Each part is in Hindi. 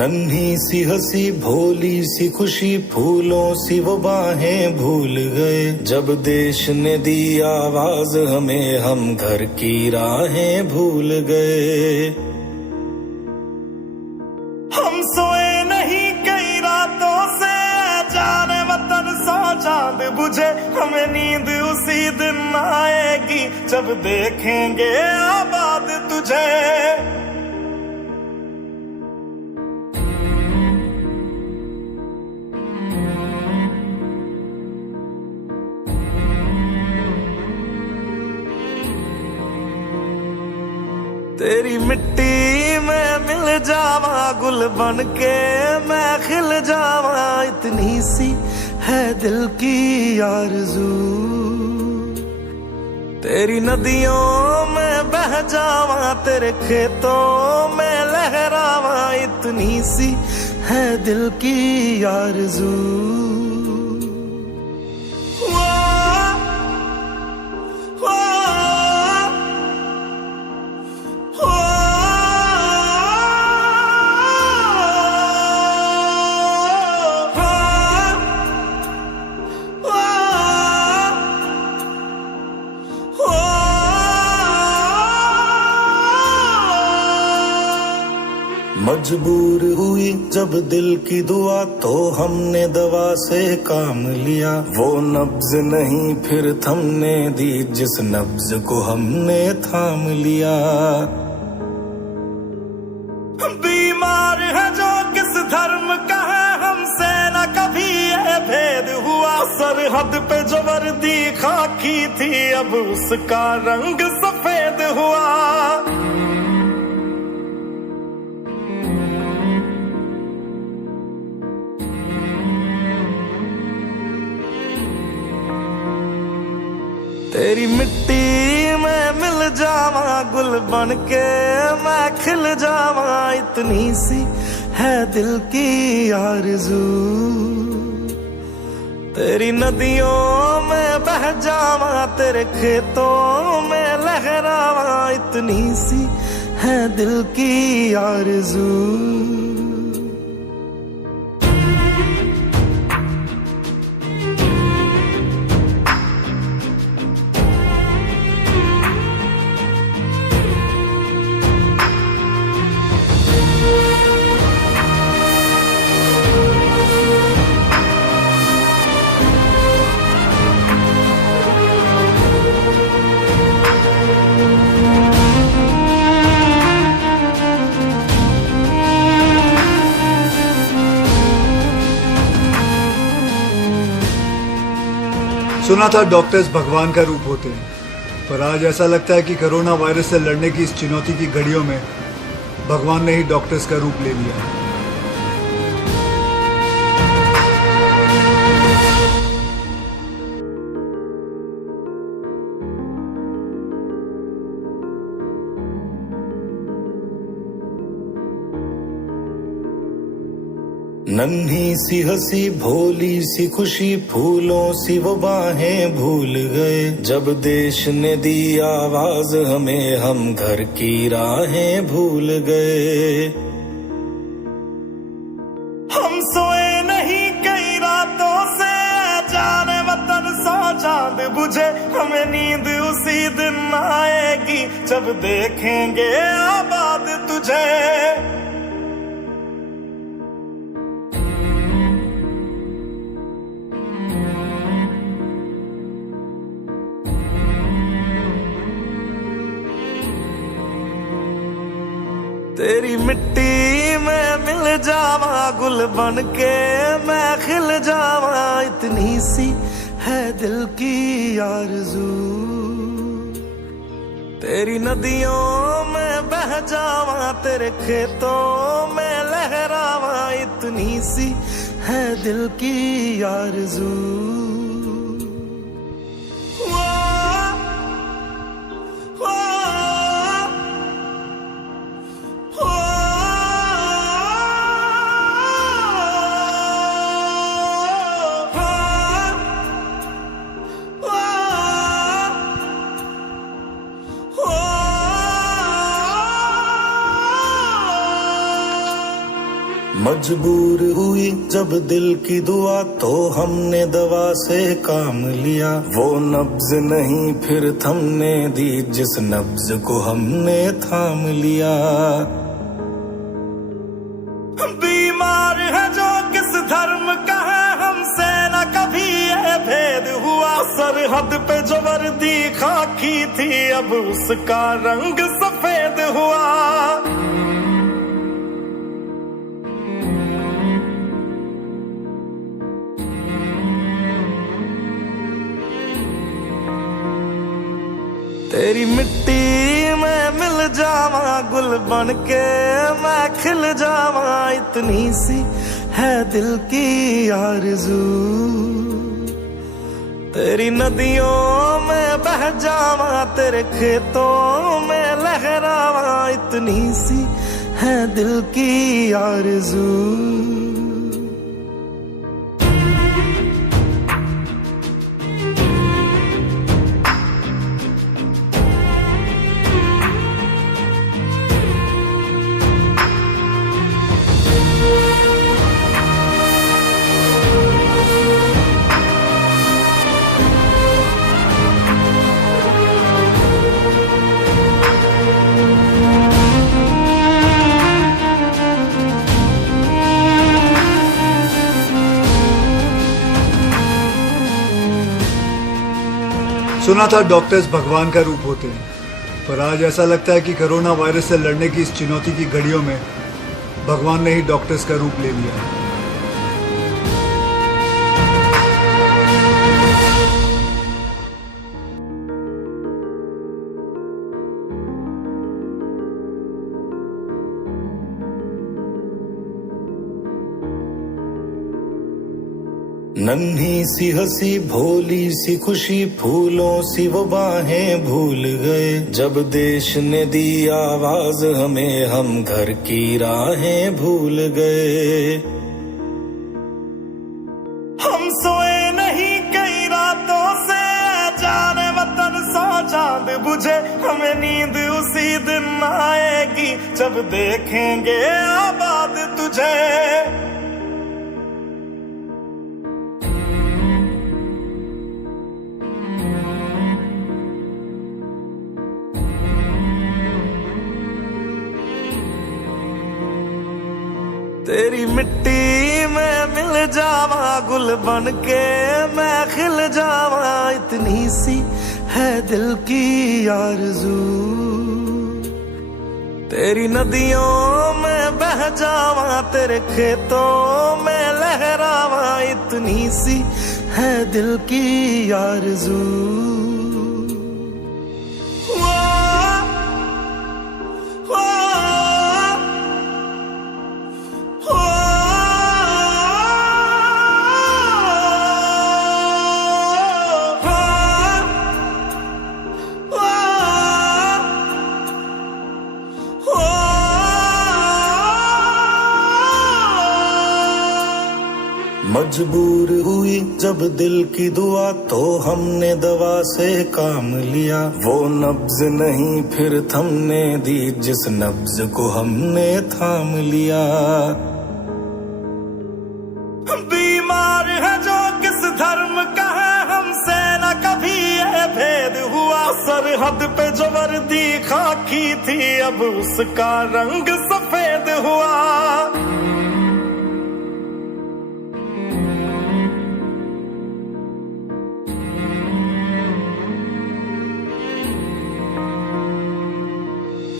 नन्ही सी हंसी भोली सी खुशी फूलों सी वो बाहें भूल गए। जब देश ने दी आवाज हमें हम घर की राहें भूल गए। हम सोए नहीं कई रातों से जाने वतन सौ चांद बुझे। हमें नींद उसी दिन आएगी जब देखेंगे आबाद तुझे। तेरी मिट्टी में मिल जावा गुल बन के मैं खिल जावा। इतनी सी है दिल की आरज़ू। तेरी नदियों में बह जावा तेरे खेतों में लहरावा। इतनी सी है दिल की आरज़ू। मजबूर हुई जब दिल की दुआ तो हमने दवा से काम लिया। वो नब्ज नहीं फिर थमने दी जिस नब्ज को हमने थाम लिया। बीमार है जो किस धर्म का है हमसे न कभी यह भेद हुआ। सरहद पे जो वर्दी खाकी थी अब उसका रंग सफेद हुआ। तेरी मिट्टी में मिल जावा गुल बन के मैं खिल जावा। इतनी सी है दिल की आरज़ू। तेरी नदियों में बह जावा तेरे खेतों में लहरावा। इतनी सी है दिल की आरज़ू। सुना था डॉक्टर्स भगवान का रूप होते हैं, पर आज ऐसा लगता है कि कोरोना वायरस से लड़ने की इस चुनौती की घड़ियों में भगवान ने ही डॉक्टर्स का रूप ले लिया है। नन्ही सी हंसी भोली सी खुशी फूलों सी वो बाहें भूल गए। जब देश ने दी आवाज हमें हम घर की राहें भूल गए। हम सोए नहीं कई रातों से जाने वतन सौ चांद बुझे। हमें नींद उसी दिन आएगी जब देखेंगे आबाद तुझे। तेरी मिट्टी में मिल जावा गुल बन के मैं खिल जावा। इतनी सी है दिल की आरज़ू। तेरी नदियों में बह जावा तेरे खेतों में लहरावा। इतनी सी है दिल की आरज़ू। मजबूर हुई जब दिल की दुआ तो हमने दवा से काम लिया। वो नब्ज नहीं फिर थमने दी जिस नब्ज को हमने थाम लिया। बीमार है जो किस धर्म का है हमसे न कभी ये भेद हुआ। सरहद पे जो वर्दी खाकी थी अब उसका रंग सफेद हुआ। तेरी मिट्टी में मिल जावा गुल बन के मैं खिल जावा, इतनी सी है दिल की आरज़ू। तेरी नदियों में बह जावा तेरे खेतों में लहरावा, इतनी सी है दिल की आरज़ू। सुना था डॉक्टर्स भगवान का रूप होते हैं, पर आज ऐसा लगता है कि कोरोना वायरस से लड़ने की इस चुनौती की घड़ियों में भगवान ने ही डॉक्टर्स का रूप ले लिया है। नन्ही सी हंसी भोली सी खुशी फूलों सी वो बाहें भूल गए। जब देश ने दी आवाज हमें हम घर की राहें भूल गए। हम सोए नहीं कई रातों से जाने वतन सौ चांद बुझे। हमें नींद उसी दिन आएगी जब देखेंगे आबाद तुझे। तेरी मिट्टी में मिल जावा गुल बन के मैं खिल जावा, इतनी सी है दिल की आरज़ू। तेरी नदियों में बह जावा तेरे खेतों में लहरावा, इतनी सी है दिल की आरज़ू। मजबूर हुई जब दिल की दुआ तो हमने दवा से काम लिया। वो नब्ज नहीं फिर थमने दी जिस नब्ज को हमने थाम लिया। बीमार है जो किस धर्म का है हमसे न कभी ये भेद हुआ। सरहद पे जो वर्दी खाकी थी अब उसका रंग सफेद हुआ।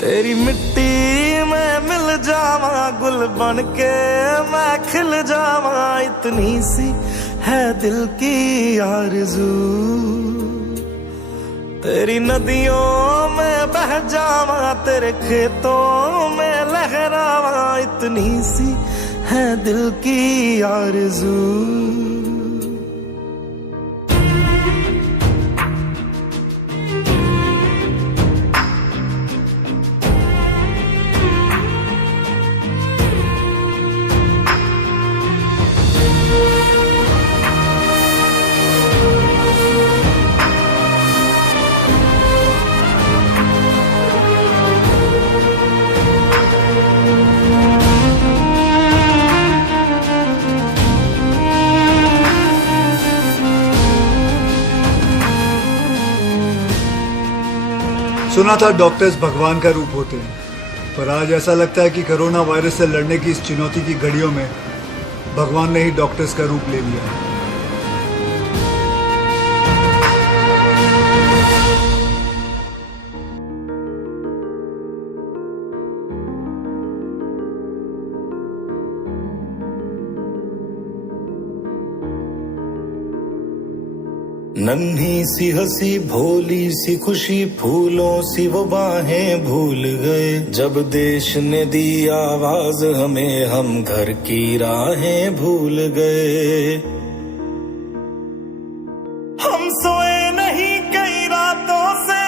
तेरी मिट्टी में मिल जावा गुल बन के मैं खिल जावा, इतनी सी है दिल की आरज़ू। तेरी नदियों में बह जावा तेरे खेतों में लहरावा, इतनी सी है दिल की आरज़ू। सुना था डॉक्टर्स भगवान का रूप होते हैं, पर आज ऐसा लगता है कि कोरोना वायरस से लड़ने की इस चुनौती की घड़ियों में भगवान ने ही डॉक्टर्स का रूप ले लिया है। नन्ही सी हंसी भोली सी खुशी फूलों सी वो बाहें भूल गए, जब देश ने दी आवाज हमें हम घर की राहें भूल गए। हम सोए नहीं कई रातों से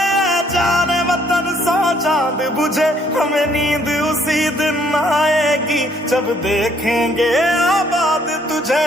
जाने वतन सा चांद बुझे, हमें नींद उसी दिन आएगी जब देखेंगे आबाद तुझे।